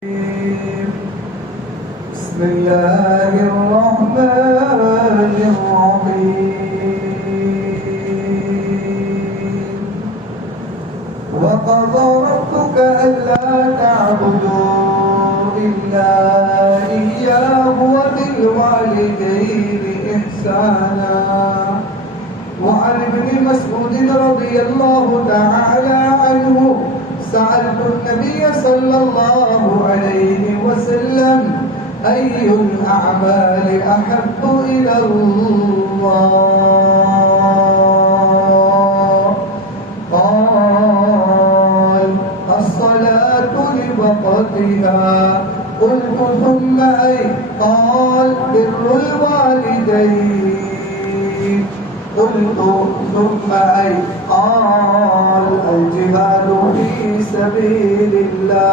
بسم الله الرحمن الرحيم وقضى ربك ألا تعبدوا إلا إياه وبالوالدين إحسانا وعن ابن مسعود رضي الله تعالى عنه سألت النبي صلى الله عليه وسلم أي الأعمال أحب إلى الله قال الصلاة لوقتها قلت ثم أي قال بر الوالدين قلت ثم أي قال الجهاد في سبيل الله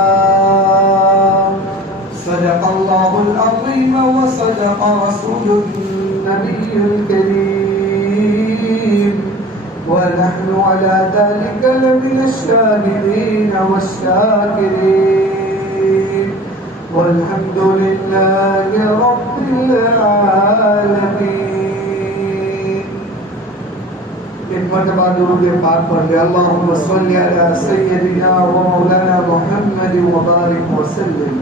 صدق الله العظيم وصدق رسول النبي الكريم ونحن على ذلك لمن الشاهدين والشاكرين والحمد لله رب العالمين. مرتبہ درود پاک پڑھ لے اللہم صلی علی سیدنا و مولانا محمد وبارک وسلم.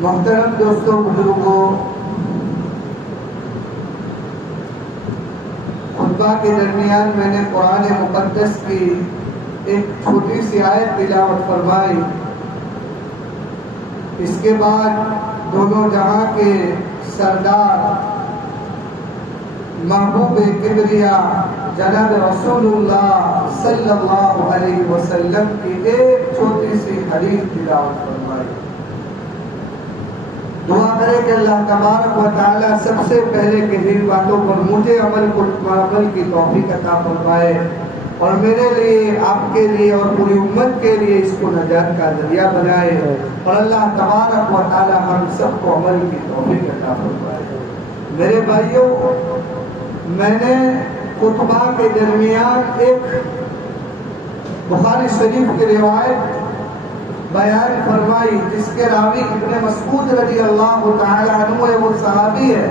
محترم دوستوں بزرگوں، خطبہ کے درمیان میں نے قرآن مقدس کی ایک چھوٹی سی آیت تلاوت فرمائی. اس کے بعد دونوں جہاں کے سردار محبوب کبریا جناب رسول اللہ صلی اللہ علیہ وسلم کی ایک چھوٹی سی حدیث تلاوت فرمائی. دعا کرے کہ اللہ تبارک و تعالی سب سے پہلے کہی باتوں پر مجھے عمل کی توفیق عطا فرمائے اور میرے لیے، آپ کے لیے اور پوری امت کے لیے اس کو نجات کا ذریعہ بنائے اور اللہ تبارک و تعالی ہم سب کو عمل کی توفیق عطا فرمائے. میرے بھائیوں، میں نے خطبہ کے درمیان ایک بخاری شریف کی روایت بیان فرمائی جس کے راوی ابن مسعود رضی اللہ تعالی عنہ وہ صحابی ہے.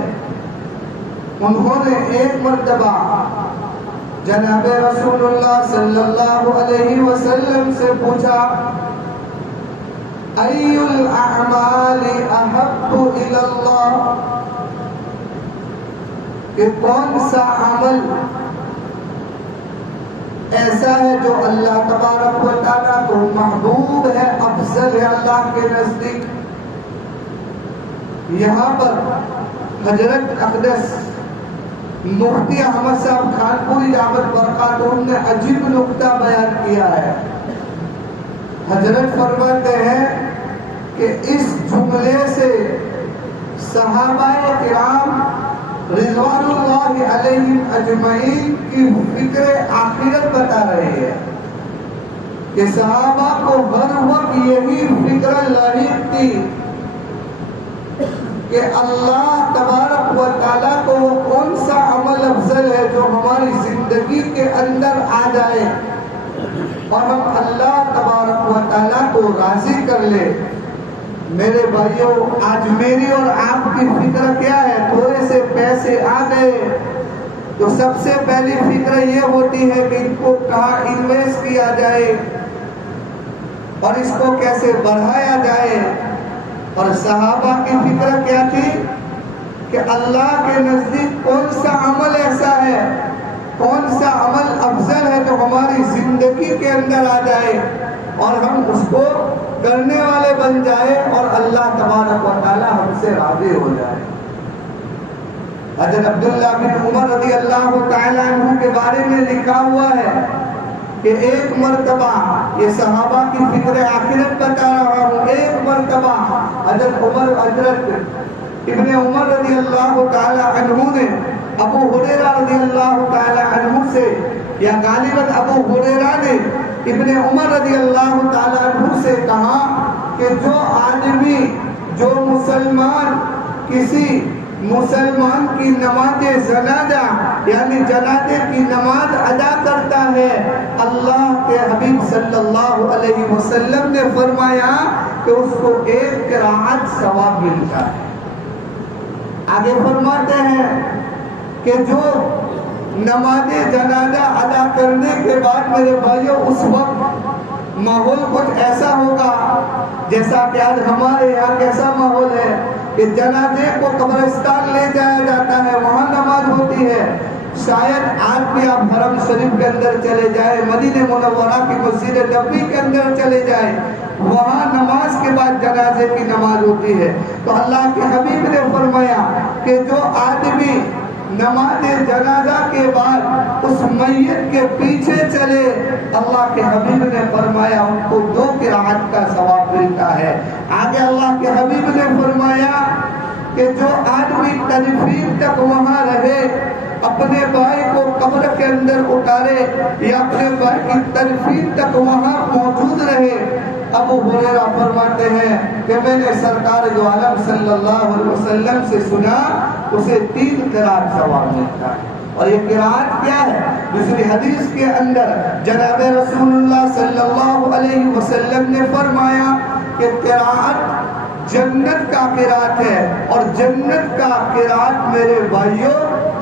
انہوں نے ایک مرتبہ جناب رسول اللہ صلی اللہ علیہ وسلم سے پوچھا ای الاعمال احب الی اللہ، کہ کون سا عمل ایسا ہے جو اللہ تبارک و تعالیٰ کو محبوب ہے، افضل ہے اللہ کے نزدیک. یہاں پر حضرت اقدس مفتی احمد صاحب خانپوری دعوت برکاتہم نے عجیب نکتہ بیان کیا ہے. حضرت فرماتے ہیں کہ اس جملے سے صحابہ کرام رضوان اللہ علیہم اجمعین کی فکر آخرت بتا رہے ہیں کہ صحابہ کو ہر وقت یہی فکر لاحق تھی کہ اللہ تبارک و تعالیٰ کو وہ کون سا عمل افضل ہے جو ہماری زندگی کے اندر آ جائے اور ہم اللہ تبارک و تعالیٰ کو راضی کر لے. میرے بھائیوں، آج میری اور آپ کی فکر کیا ہے؟ تھوڑے سے پیسے آ گئے تو سب سے پہلی فکر یہ ہوتی ہے کہ ان کو کہاں انویسٹ کیا جائے اور اس کو کیسے بڑھایا جائے. اور صحابہ کی فکر کیا تھی کہ اللہ کے نزدیک کون سا عمل ایسا ہے، کون سا عمل افضل ہے جو ہماری زندگی کے اندر آ جائے اور ہم اس کو کرنے والے بن جائے اور اللہ تبارک و تعالی ہم سے راضی ہو جائے. حضرت عبداللہ بن عمر رضی اللہ تعالی عنہ کے بارے میں لکھا ہوا ہے کہ ایک مرتبہ، یہ صحابہ کی فکر آخرت بتا رہا ہوں، ایک مرتبہ حضرت ابن عمر رضی اللہ تعالی عنہ نے ابو ہریرہ رضی اللہ تعالی عنہ سے، یا غالباً ابو ہریرہ نے ابن عمر رضی اللہ تعالی عنہ سے کہا کہ جو آدمی، جو مسلمان کسی مسلمان کی نماز جنازہ یعنی جنازے کی نماز ادا کرتا ہے، اللہ کے حبیب صلی اللہ علیہ وسلم نے فرمایا کہ اس کو ایک قرات ثواب ملتا ہے۔ آگے فرماتے ہیں کہ جو نماز جنازہ ادا کرنے کے بعد میرے بھائیوں اس وقت ماحول کچھ ایسا ہوگا جیسا کہ آج ہمارے یہاں کیسا ماحول ہے کہ جنازے کو قبرستان لے جایا جاتا ہے، وہاں نماز ہوتی ہے۔ شاید آج بھی آپ حرم شریف کے اندر چلے جائیں، مدینہ منورہ کی مسجد نبوی کے اندر چلے جائیں، وہاں نماز کے بعد جنازے کی نماز ہوتی ہے۔ تو اللہ کے حبیب نے فرمایا کہ جو آدمی نماز جنازہ کے بعد اس میت کے پیچھے چلے، اللہ کے حبیب نے فرمایا ان کو 2 قرات کا ثواب ملتا ہے۔ آگے اللہ کے حبیب نے فرمایا کہ جو آدمی تدفین تک وہاں رہے، اپنے بھائی کو قبر کے اندر اتارے یا اپنے بھائی کی تدفین تک وہاں موجود رہے، ابو ہریرہ فرماتے ہیں کہ میں نے سرکار دو عالم صلی اللہ علیہ وسلم سے سنا اسے 3 قرات ثواب ملتا ہے۔ اور یہ قرات کیا ہے؟ دوسری حدیث کے اندر جناب رسول اللہ صلی اللہ علیہ وسلم نے فرمایا کہ قرات جنت کا قرات ہے، اور جنت کا قرات میرے بھائیوں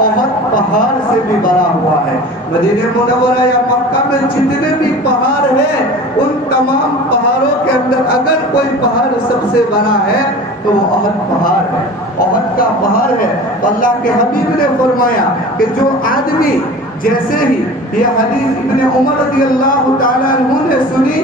احد پہاڑ سے بھی بڑا ہوا ہے۔ مدینہ منورہ یا مکہ میں جتنے بھی پہاڑ ہیں ان تمام پہاڑوں کے اندر اگر کوئی پہاڑ سب سے بڑا ہے تو وہ احد پہاڑ ہے، احد کا پہاڑ ہے۔ اللہ کے حبیب نے فرمایا کہ جو آدمی جیسے ہی یہ حدیث ابن عمر رضی اللہ تعالیٰ عنہ نے سنی،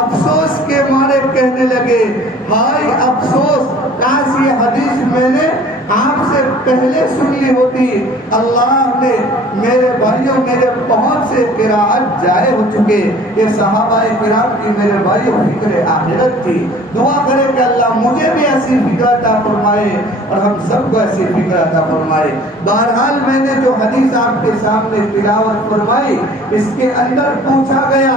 افسوس کے مارے کہنے لگے ہائے افسوس، کاش یہ حدیث میں نے آپ سے پہلے سن لی ہوتی، اللہ نے میرے بھائیوں میرے بہت سے قرات ضائع ہو چکے۔ یہ صحابہ کرام کی میرے بھائیوں فکر آخرت تھی۔ دعا کرے کہ اللہ مجھے بھی ایسی فکر عطا فرمائے اور ہم سب کو ایسی فکر عطا فرمائے۔ بہرحال میں نے جو حدیث آپ کے سامنے تلاوت فرمائی، اس کے اندر پوچھا گیا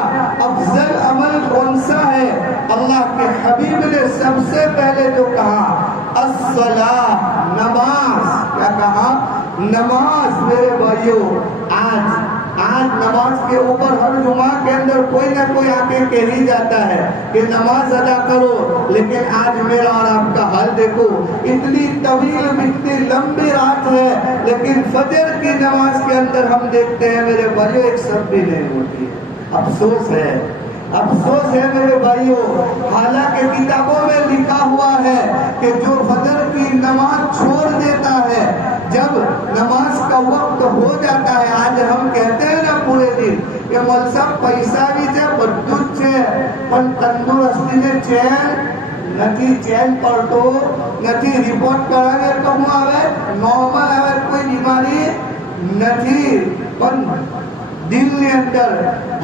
افضل عمل کون سا ہے؟ اللہ کے حبیب نے سب سے پہلے جو کہا الصلاۃ، نماز۔ کیا کہا؟ نماز۔ میرے بھائیوں آج نماز کے اوپر ہر جمعہ کے اندر کوئی نہ کوئی آ کے کہہ ہی جاتا ہے کہ نماز ادا کرو، لیکن آج میرا اور آپ کا حال دیکھو، اتنی طویل اتنی لمبی رات ہے لیکن فجر کی نماز کے اندر ہم دیکھتے ہیں میرے بھائیوں ایک سب بھی نہیں ہوتی ہے۔ افسوس ہے، افسوس ہے میرے بھائیوں، حالانکہ کتابوں میں لکھا ہوا ہے کہ جو فجر کی نماز چھوڑ دیتا ہے، جب نماز کا وقت ہو جاتا ہے، آج ہم کہتے ہیں نا پورے دن کہ مول صاحب پیسہ بھی ہے بدھ ہے پر تندرستی نے چین નથી ચેન પડતો નથી, રિપોર્ટ કરાવે તો હું આવે નોર્મલ આવે, કોઈ બીમારી નથી, પણ દિલની અંદર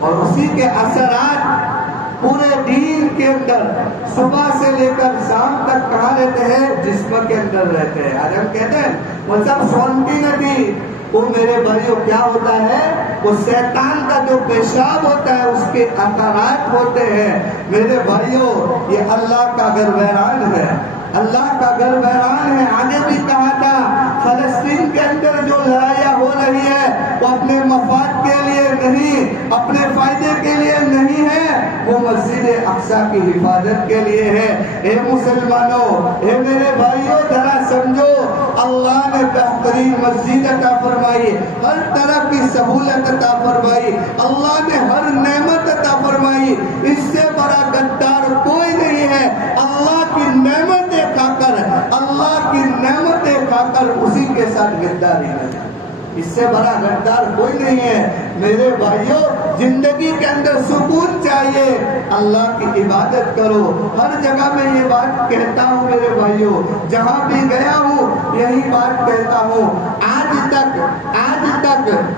اور اسی کے اثرات پورے دین کے اندر صبح سے لے کر شام تک کہاں رہتے ہیں؟ جسم کے اندر رہتے ہیں. آج ہم کہتے ہیں وہ سب سونتی ندی، وہ میرے بھائیوں کیا ہوتا ہے؟ وہ شیطان کا جو پیشاب ہوتا ہے اس کے اثرات ہوتے ہیں. میرے بھائیوں یہ اللہ کا گھر ویران ہے، اللہ کا گھر ویران ہے. آگے بھی کہا تھا فلسطین کے اندر جو لڑائیاں ہو رہی ہے وہ اپنے مفاد کے لیے نہیں، اپنے فائدے کے لیے نہیں ہے، وہ مسجد اقصی کی حفاظت کے لیے ہے. اے مسلمانوں، اے میرے بھائیوں، ذرا سمجھو، اللہ نے بہترین مسجد عطا فرمائی، ہر طرح کی سہولت عطا فرمائی، اللہ نے ہر نعمت عطا فرمائی. اس سے بڑا غدار کوئی نہیں ہے. اللہ کی نعمتیں کھا کر، اللہ کی نعمتیں کھا کر اسی کے ساتھ غداری ہے. اس سے بڑا غدار کوئی نہیں ہے. میرے بھائیوں، زندگی کے اندر سکون چاہیے، اللہ کی عبادت کرو. ہر جگہ میں یہ بات کہتا ہوں میرے بھائیوں، جہاں بھی گیا ہوں یہی بات کہتا ہوں. آج تک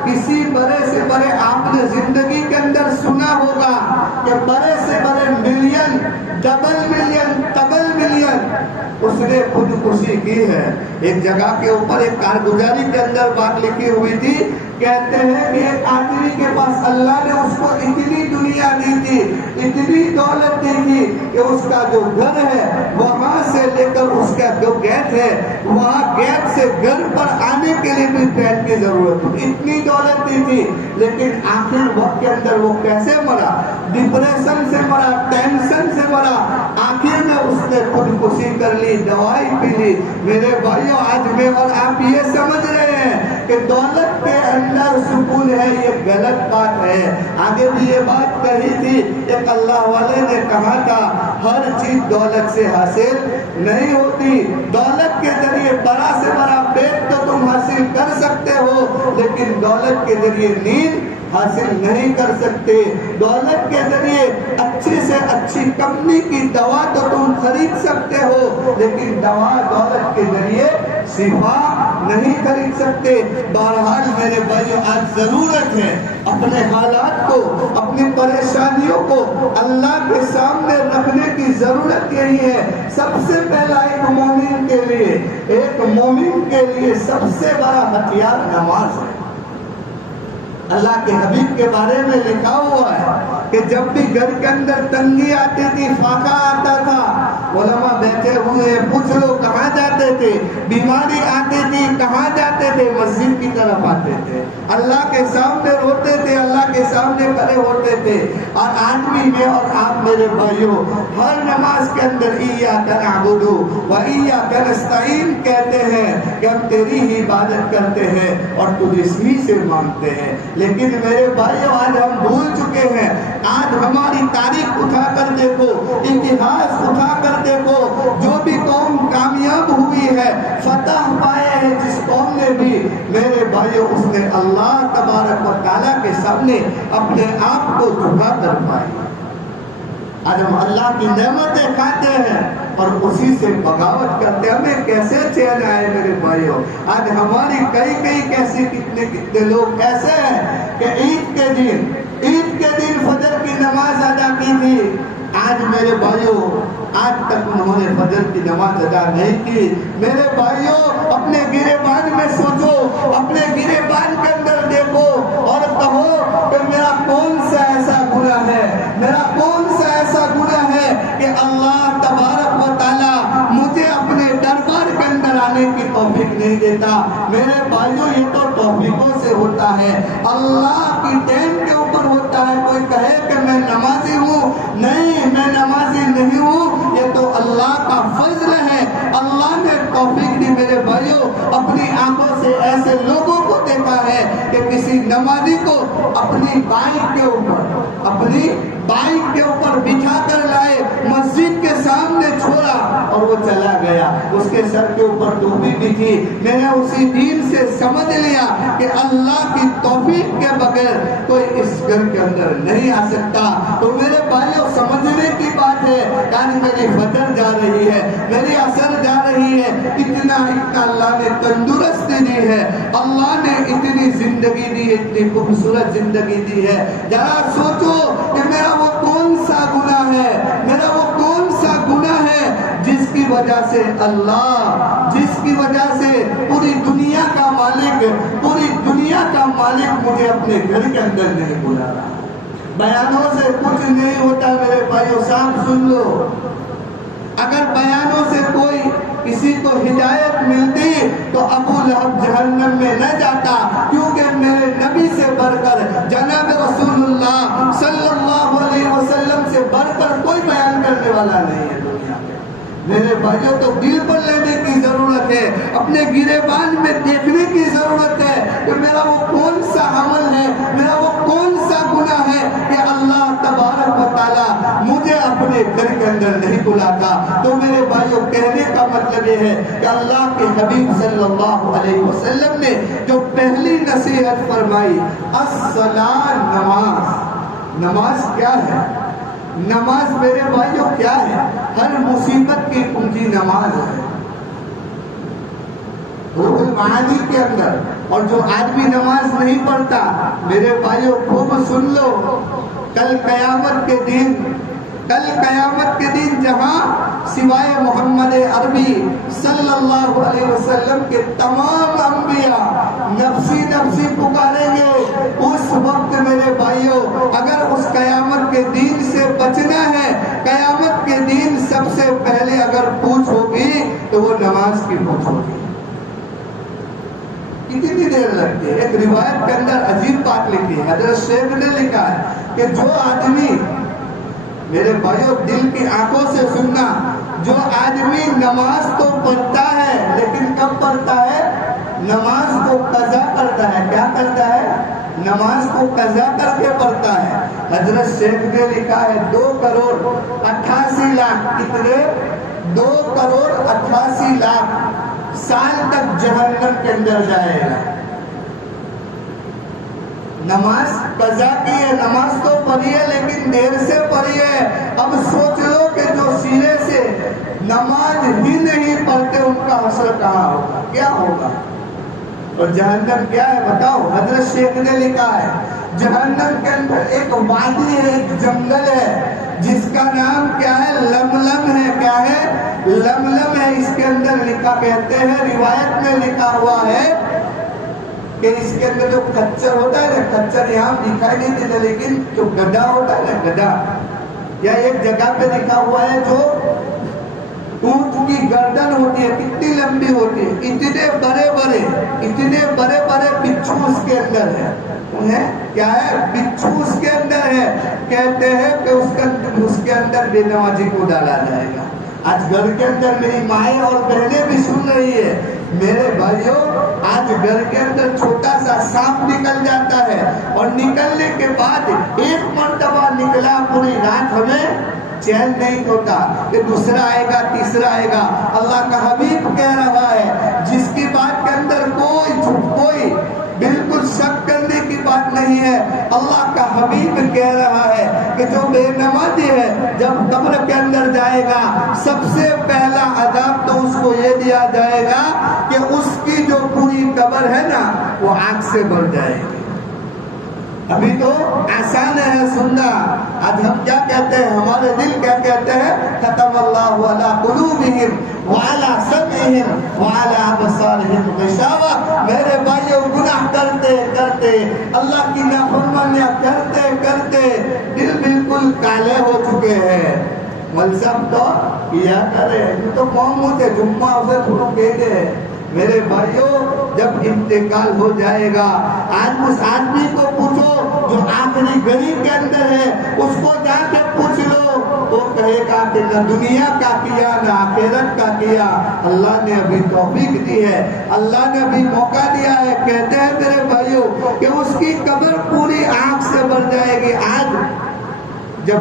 کسی بڑے سے بڑے آپ نے زندگی کے اندر سنا ہوگا کہ بڑے سے بڑے ملین، ڈبل ملین اس نے خودکشی کی ہے. ایک جگہ کے اوپر ایک کارگزاری کے اندر بات لکھی ہوئی تھی، کہتے ہیں کہ ایک آدمی کے پاس اللہ نے اس کو اتنی دنیا دی تھی، اتنی دولت دی تھی کہ اس کا جو گھر ہے وہاں سے لے کر اس کا جو گیٹ ہے وہاں گیٹ سے گھر پر آنے کے لیے بھی ٹرین کی ضرورت تھی. اتنی دولت دی تھی، لیکن آخر وقت کے اندر وہ کیسے مرا؟ ڈپریشن سے مرا، ٹینشن سے مرا. آخر میں اس نے خودکشی کر لی، دوائی پی لی. میرے بھائیوں، آج میں اور آپ یہ سمجھ رہے ہیں کہ دولت کے اندر سکون ہے، یہ غلط بات ہے. آگے بھی یہ بات کہی تھی، ایک اللہ والے نے کہا تھا ہر چیز دولت سے حاصل نہیں ہوتی. دولت کے ذریعے بڑا سے بڑا پیٹ تو تم حاصل کر سکتے ہو، لیکن دولت کے ذریعے نیند حاصل نہیں کر سکتے. دولت کے ذریعے اچھی سے اچھی کمپنی کی دوا تو تم خرید سکتے ہو، لیکن دولت کے ذریعے شفا نہیں خرید سکتے. بہرحال میرے بھائیوں، آج ضرورت ہے اپنے حالات کو، اپنی پریشانیوں کو اللہ کے سامنے رکھنے کی ضرورت یہی ہے. سب سے پہلا ایک مومن کے لیے سب سے بڑا ہتھیار نماز ہے. اللہ کے حبیب کے بارے میں لکھا ہوا ہے کہ جب بھی گھر کے اندر تنگی آتی تھی، فاقہ آتا تھا، علماء بیٹھے ہوئے، پوچھ لو کہاں جاتے تھے؟ بیماری آتی تھی کہاں جاتے تھے؟ مسجد کی طرف آتے تھے، اللہ کے سامنے روتے تھے، اللہ کے سامنے کھڑے ہوتے تھے. اور آج بھی میں اور آپ میرے بھائیوں ہر نماز کے اندر ایاک نعبد و ایاک نستعین کہتے ہیں کہ ہم تیری ہی عبادت کرتے ہیں اور تجھ ہی سے مانگتے ہیں. لیکن میرے بھائیوں، آج ہم بھول چکے ہیں. آج ہماری تاریخ اٹھا کر دیکھو، اتہاس اٹھا کر دیکھو، جو بھی قوم کامیاب ہوئی ہے، فتح پائے ہیں جس قوم نے بھی، میرے بھائیوں، اس نے اللہ تبارک و تعالیٰ کے سامنے اپنے آپ کو جھکا کر پائی. آج ہم اللہ کی نعمتیں کھاتے ہیں اور اسی سے بغاوت کرتے ہیں. ہمیں کیسے چین آئے میرے بھائیوں؟ آج ہماری کئی کیسے کتنے لوگ ایسے ہیں کہ عید کے دن فجر کی نماز ادا کی تھی، آج میرے بھائیوں آج تک انہوں نے فجر کی نماز ادا نہیں کی. میرے بھائیوں، اپنے گریبان میں سوچو، اپنے گریبان کے اندر دیکھو اور کہو کہ میرا کون سا ایسا گناہ ہے، میرا کون سا ایسا گناہ ہے کہ اللہ تبارک و تعالیٰ مجھے اپنے دربار کے اندر آنے کی توفیق نہیں دیتا. میرے بھائیوں، یہ تو توفیقوں سے ہوتا ہے، اللہ کی دین کے اوپر ہوتا ہے. کوئی کہے کہ میں نمازی ہوں، نہیں، میں نمازی نہیں ہوں، یہ تو اللہ کا فضل ہے. اللہ نے توفیق دی. میرے بھائیوں، اپنی آنکھوں سے ایسے لوگوں کو دیکھا ہے کہ کسی نمازی کو اپنی بائک کے اوپر بٹھا کر لائے، مسجد کے سامنے چھوڑا اور وہ چلا گیا. اس کے سر کے اوپر ٹوپی بھی تھی. میں نے اسی دین سے سمجھ لیا کہ اللہ کی توفیق کے بغیر کوئی اس گھر کے اندر نہیں آ سکتا. تو میرے بھائیوں سمجھنے کی بات ہے. یعنی میری فجر جا رہی ہے, میری اثر جا رہی ہے. اتنا اللہ نے تندرستی دی ہے, اللہ نے اتنی زندگی دی, اتنی خوبصورت زندگی دی ہے. ذرا سوچو کہ میرا وہ کون سا گناہ ہے, میرا وہ کون سا گناہ ہے جس کی وجہ سے اللہ, جس کی وجہ سے پوری دنیا کا مالک, پوری دنیا کا مالک مجھے اپنے گھر کے اندر نہیں بلا رہا. بیانوں سے کچھ نہیں ہوتا میرے بھائیوں, صاحب سن لو. اگر بیانوں سے کوئی کسی کو ہدایت ملتی تو ابو لہب جہنم میں نہ جاتا, کیونکہ میرے نبی سے بڑھ کر, جناب رسول اللہ صلی اللہ علیہ وسلم سے بڑھ کر کوئی بیان کرنے والا نہیں ہے دنیا میں. میرے بھائیوں تو دل پر لینے کی ضرورت ہے, اپنے گریبان میں دیکھنے کی ضرورت ہے کہ میرا وہ کون سا عمل ہے, میرا وہ کون سا گناہ ہے کہ اللہ تبارک و تعالیٰ مجھے اپنے گھر کے اندر نہیں بلاتا. تو میرے بھائیوں کہنے کا مطلب یہ ہے کہ اللہ کے حبیب صلی اللہ علیہ وسلم نے جو پہلی نصیحت فرمائی, الصلاۃ, نماز. نماز کیا ہے؟ نماز میرے بھائیوں کیا ہے؟ ہر مصیبت کی کنجی نماز ہے. روح المعانی کے اندر. اور جو آدمی نماز نہیں پڑھتا میرے بھائیوں خوب سن لو, کل قیامت کے دن, کل قیامت کے دن جہاں سوائے محمد عربی صلی اللہ علیہ وسلم کے تمام انبیاء نفسی نفسی پکاریں گے, اس وقت میرے بھائیوں اگر اس قیامت کے دن سے بچنا ہے, قیامت کے دن سب سے پہلے اگر پوچھ ہوگی تو وہ نماز کی پوچھ ہوگی. کتنی دیر لگتی ہے؟ ایک روایت کے اندر عجیب بات لکھی ہے, حضرت شیخ نے لکھا ہے کہ جو آدمی, میرے بھائیوں دل کی آنکھوں سے سننا, جو آدمی نماز تو پڑھتا ہے لیکن کب پڑھتا ہے؟ نماز کو قضا کرتا ہے. کیا کرتا ہے؟ نماز کو قضا کر کے پڑھتا ہے. حضرت شیخ نے لکھا ہے 2,88,00,000, کتنے؟ 2,88,00,000 سال تک جہنم کے اندر جائے گا. نماز قضا کی ہے, نماز تو پڑھی ہے لیکن دیر سے پڑھی ہے. اب سوچ لو کہ جو سینے سے نماز ہی نہیں پڑھتے ان کا حشر کہاں ہوگا, کیا ہوگا؟ اور جہنم کیا ہے بتاؤ؟ حضرت شیخ نے لکھا ہے جہنم کے اندر ایک وادی ہے, ایک جنگل ہے جس کا نام کیا ہے؟ لملم ہے. کیا ہے؟ لملم ہے. اس کے اندر لکھا, کہتے ہیں روایت میں لکھا ہوا ہے کہ اس کے اندر جو کچر ہوتا ہے نا, کچر یہاں دکھائی نہیں دیتا لیکن جو گدھا ہوتا ہے نا, گدھا, یا ایک جگہ پہ لکھا ہوا ہے جو اونٹ کی گردن ہوتی ہے, کتنی لمبی ہوتی ہے, اتنے بڑے بڑے بچھو اس کے اندر ہے. کیا ہے؟ بچھو اس کے اندر ہے. کہتے ہیں کہ اس کے اندر بے نمازی کو ڈالا جائے گا. آج گھر کے اندر میری مائیں اور بہنیں بھی سن رہی ہے. میرے بھائیوں آج گھر کے اندر چھوٹا سا سانپ نکل جاتا ہے اور نکلنے کے بعد ایک مرتبہ نکلا, پوری رات ہمیں چین نہیں ہوتا کہ دوسرا آئے گا, تیسرا آئے گا. اللہ کا حبیب کہہ رہا ہے جس کی بات کے اندر کوئی بالکل شک کرنے کی بات نہیں ہے. اللہ کا حبیب کہہ رہا ہے کہ جو بے نمازی ہے جب قبر کے اندر جائے گا سب سے پہلا عذاب تو اس کو یہ دیا جائے گا کہ اس کی جو پوری قبر ہے نا وہ آگ سے بھر جائے گی. ابھی تو آسان ہے سننا. آج ہم کیا کہتے ہیں, ہمارے دل کیا کہتے ہیں؟ ختم اللہ علی قلوبہم وعلی سمعہم وعلی ابصارہم غشاوہ. میرے بھائیوں گناہ کرتے کرتے, اللہ کی نافرمانیاں کرتے کرتے دل بالکل کالے ہو چکے ہیں. ملزم تو کیا کرے, تو قوم ہوتے جمعہ اسے تھوڑا کہتے ہیں. میرے بھائیوں جب انتقال ہو جائے گا, آج اس آدمی کو پوچھو جو آخری گھڑی کے اندر ہے, اس کو جا کے پوچھ لو, وہ کہے گا کہ نہ دنیا کا کیا نہ آخرت کا کیا. اللہ نے ابھی توفیق دی ہے, اللہ نے ابھی موقع دیا ہے. کہتے ہیں میرے بھائیوں کہ اس کی قبر پوری آگ سے بھر جائے گی. آج جب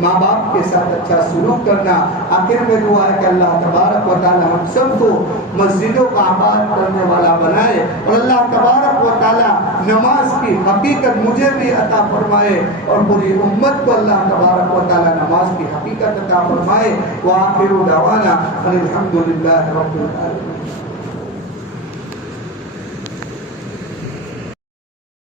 ماں باپ کے ساتھ اچھا سلوک کرنا. آخر میں دعا ہے کہ اللہ تبارک و تعالی ہم سب کو مسجدوں کا آباد کرنے والا بنائے, اور اللہ تبارک و تعالی نماز کی حقیقت مجھے بھی عطا فرمائے اور پوری امت کو اللہ تبارک و تعالی نماز کی حقیقت عطا فرمائے. وآخر دعوانا الحمدللہ رب العالمین.